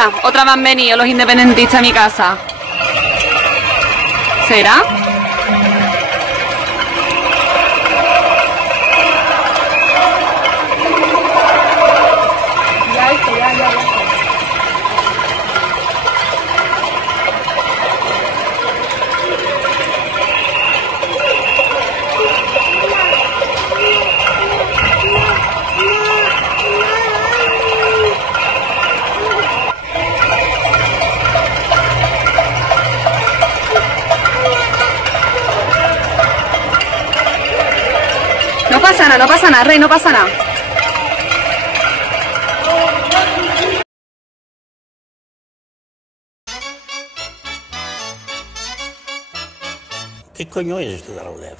Mira, otra vez han venido los independentistas a mi casa. ¿Será? Ya. No pasa nada, Rey, no pasa nada. ¿Qué coño es esto de la UDEF?